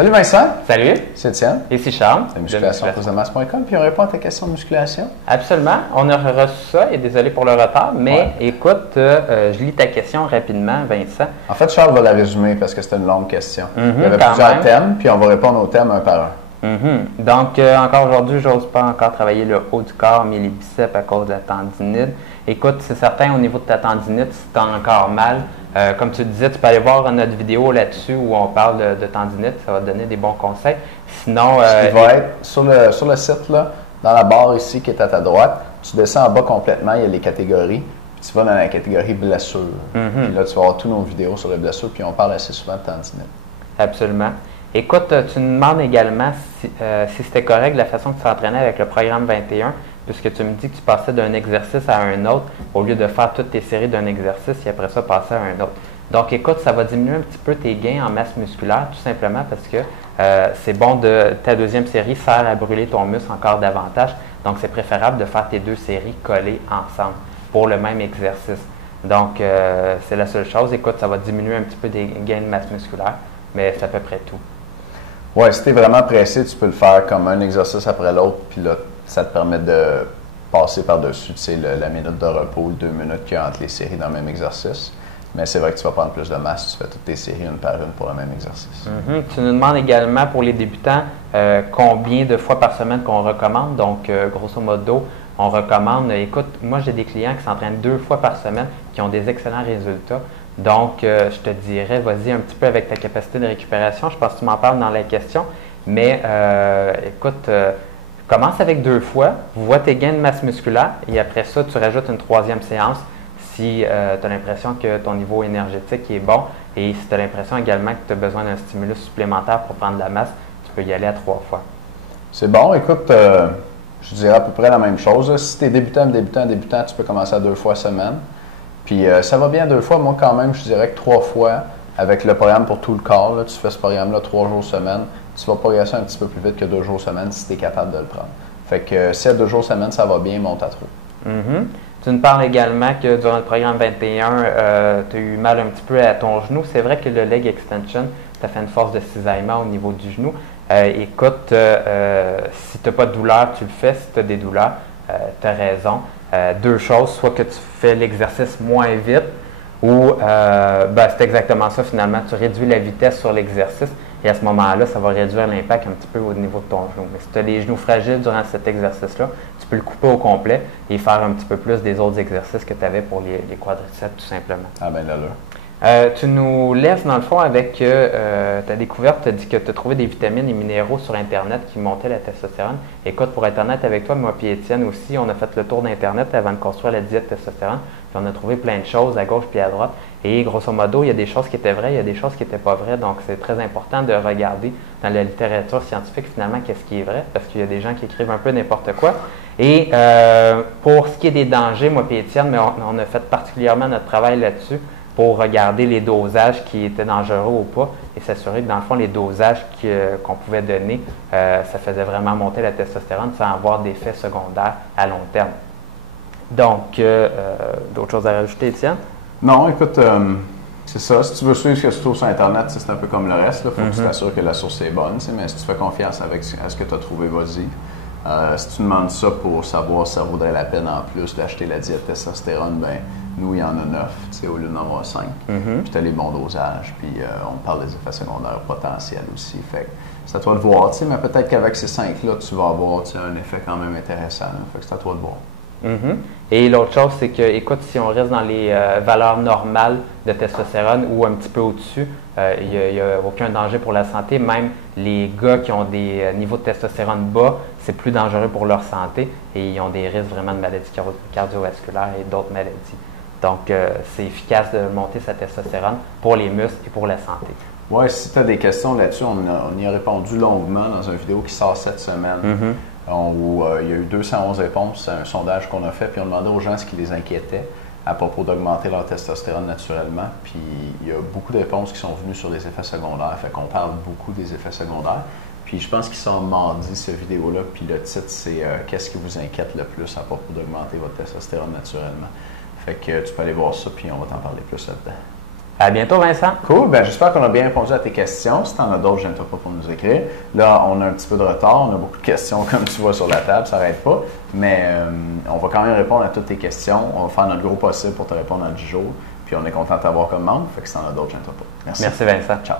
Salut Vincent. Salut. C'est Étienne. Ici Charles. De musculation-prise-de-masse.com. Puis on répond à ta question de musculation. Absolument. On a reçu ça et désolé pour le retard, mais écoute, je lis ta question rapidement, Vincent. En fait, Charles va la résumer parce que c'était une longue question. Il y avait quand plusieurs même. thèmes, puis on va répondre aux thèmes un par un. Donc, encore aujourd'hui, j'ose pas encore travailler le haut du corps, mais les biceps à cause de la tendinite. Écoute, c'est certain, au niveau de ta tendinite, si tu as encore mal, comme tu le disais, tu peux aller voir notre vidéo là-dessus où on parle de tendinite, ça va te donner des bons conseils. Sinon, Ce qui va être sur le site, là, dans la barre ici qui est à ta droite, tu descends en bas complètement, il y a les catégories, puis tu vas dans la catégorie blessures. Puis là, tu vas avoir tous nos vidéos sur les blessures, puis on parle assez souvent de tendinite. Absolument. Écoute, tu nous demandes également si c'était correct la façon que tu t'entraînais avec le programme 21, puisque tu me dis que tu passais d'un exercice à un autre au lieu de faire toutes tes séries d'un exercice et après ça passer à un autre. Donc écoute, ça va diminuer un petit peu tes gains en masse musculaire tout simplement parce que c'est bon ta deuxième série sert à brûler ton muscle encore davantage. Donc c'est préférable de faire tes deux séries collées ensemble pour le même exercice. Donc c'est la seule chose. Écoute, ça va diminuer un petit peu des gains de masse musculaire, mais c'est à peu près tout. Oui, si tu es vraiment pressé, tu peux le faire comme un exercice après l'autre, puis là, ça te permet de passer par-dessus, tu sais, la minute de repos, 2 minutes qu'il y a entre les séries dans le même exercice. Mais c'est vrai que tu vas prendre plus de masse si tu fais toutes tes séries une par une pour le même exercice. Tu nous demandes également pour les débutants combien de fois par semaine qu'on recommande. Donc, grosso modo, on recommande, écoute, moi j'ai des clients qui s'entraînent 2 fois par semaine qui ont des excellents résultats. Donc, je te dirais, vas-y un petit peu avec ta capacité de récupération. Je pense que tu m'en parles dans la question. Mais écoute, commence avec 2 fois, vois tes gains de masse musculaire et après ça, tu rajoutes une 3e séance si tu as l'impression que ton niveau énergétique est bon et si tu as l'impression également que tu as besoin d'un stimulus supplémentaire pour prendre de la masse, tu peux y aller à 3 fois. C'est bon. Écoute, je dirais à peu près la même chose. Si tu es débutant, tu peux commencer à 2 fois semaine. Puis ça va bien 2 fois. Moi, quand même, je dirais que 3 fois avec le programme pour tout le corps. Là, tu fais ce programme-là 3 jours semaine. Tu vas progresser un petit peu plus vite que 2 jours semaine si tu es capable de le prendre. Fait que si à 2 jours semaine, ça va bien, monte à 3. Tu nous parles également que durant le programme 21, tu as eu mal un petit peu à ton genou. C'est vrai que le leg extension, tu as fait une force de cisaillement au niveau du genou. Écoute, si tu n'as pas de douleur, tu le fais. Si tu as des douleurs, tu as raison. 2 choses, soit que tu fais l'exercice moins vite ou c'est exactement ça finalement, tu réduis la vitesse sur l'exercice et à ce moment-là, ça va réduire l'impact un petit peu au niveau de ton genou. Mais si tu as les genoux fragiles durant cet exercice-là, tu peux le couper au complet et faire un petit peu plus des autres exercices que tu avais pour les quadriceps tout simplement. Ah ben là. Tu nous laisses dans le fond avec ta découverte, tu as dit que tu as trouvé des vitamines et minéraux sur Internet qui montaient la testostérone. Écoute, pour être honnête avec toi, moi et Étienne aussi, on a fait le tour d'Internet avant de construire la diète testostérone, puis on a trouvé plein de choses à gauche puis à droite. Et grosso modo, il y a des choses qui étaient vraies, il y a des choses qui n'étaient pas vraies. Donc, c'est très important de regarder dans la littérature scientifique finalement qu'est-ce qui est vrai, parce qu'il y a des gens qui écrivent un peu n'importe quoi. Et pour ce qui est des dangers, moi et Étienne, mais on a fait particulièrement notre travail là-dessus pour regarder les dosages qui étaient dangereux ou pas et s'assurer que dans le fond, les dosages qu'on pouvait donner, ça faisait vraiment monter la testostérone sans avoir d'effets secondaires à long terme. Donc, d'autres choses à rajouter, Étienne? Non, écoute, c'est ça. Si tu veux suivre ce que tu trouves sur Internet, c'est un peu comme le reste. Il faut que tu t'assures que la source est bonne. Mais si tu fais confiance avec ce que tu as trouvé, vas-y. Si tu demandes ça pour savoir si ça vaudrait la peine en plus d'acheter la diète testostérone, ben nous, il y en a 9 au lieu d'en avoir 5. Puis tu as les bons dosages. Puis on parle des effets secondaires potentiels aussi. Fait que c'est à toi de voir. Mais peut-être qu'avec ces 5-là, tu vas avoir un effet quand même intéressant. Fait que c'est à toi de voir. Et l'autre chose, c'est que, écoute, si on reste dans les valeurs normales de testostérone ou un petit peu au-dessus, il n'y a aucun danger pour la santé. Même les gars qui ont des niveaux de testostérone bas, c'est plus dangereux pour leur santé et ils ont des risques vraiment de maladies cardiovasculaires et d'autres maladies. Donc, c'est efficace de monter sa testostérone pour les muscles et pour la santé. Oui, si tu as des questions là-dessus, on y a répondu longuement dans une vidéo qui sort cette semaine. Où il y a eu 211 réponses à un sondage qu'on a fait, puis on demandait aux gens ce qui les inquiétait à propos d'augmenter leur testostérone naturellement. Puis il y a beaucoup de réponses qui sont venues sur des effets secondaires, fait qu'on parle beaucoup des effets secondaires. Puis je pense qu'ils sont mardi, cette vidéo-là, puis le titre, c'est « Qu'est-ce qui vous inquiète le plus à propos d'augmenter votre testostérone naturellement? » Fait que tu peux aller voir ça, puis on va t'en parler plus là-dedans. À bientôt, Vincent. Cool. Ben, j'espère qu'on a bien répondu à tes questions. Si tu en as d'autres, je ne pas pour nous écrire. Là, on a un petit peu de retard. On a beaucoup de questions, comme tu vois sur la table. Ça n'arrête pas. Mais on va quand même répondre à toutes tes questions. On va faire notre gros possible pour te répondre en 10 jours. Puis on est content de t'avoir comme membre. Fait que si tu en as d'autres, je ne pas. Merci. Merci, Vincent. Ciao.